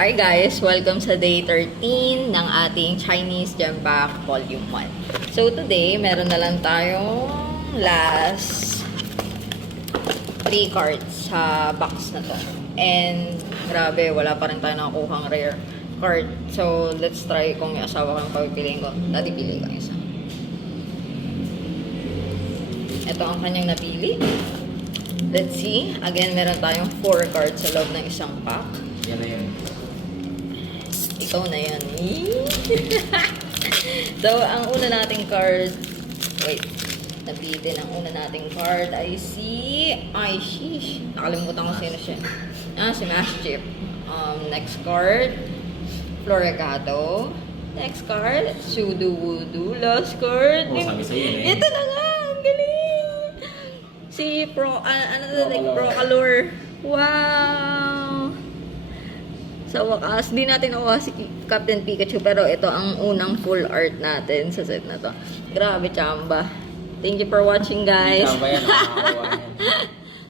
Hi guys! Welcome sa day 13 ng ating Chinese Gem Pack Volume 1. So today, meron na lang tayong last 3 cards sa box na to. And grabe, wala pa rin tayo nakakuhang rare card. So let's try kung yung asawa ko yung pagpipiliin ko. Dati pili ko isa. Ito ang kanyang napili. Let's see. Again, meron tayong 4 cards sa loob ng isang pack. Yan na yun. Ito na yan. So, ang una nating card, wait, napitin. Ang una nating card ay sheesh. Nakalimutan ko sino siya. Si Mastiff. Next card, Floricato. Next card, Sudowoodo. Last card. Sabi sa'yo eh. Ito na nga, ang galing. Si Procalor. Wow. Sa wakas, di natin nakuha si Captain Pikachu, pero ito ang unang full art natin sa set na to. Grabe, chamba. Thank you for watching, guys. Tama yan, nakakakuha yan.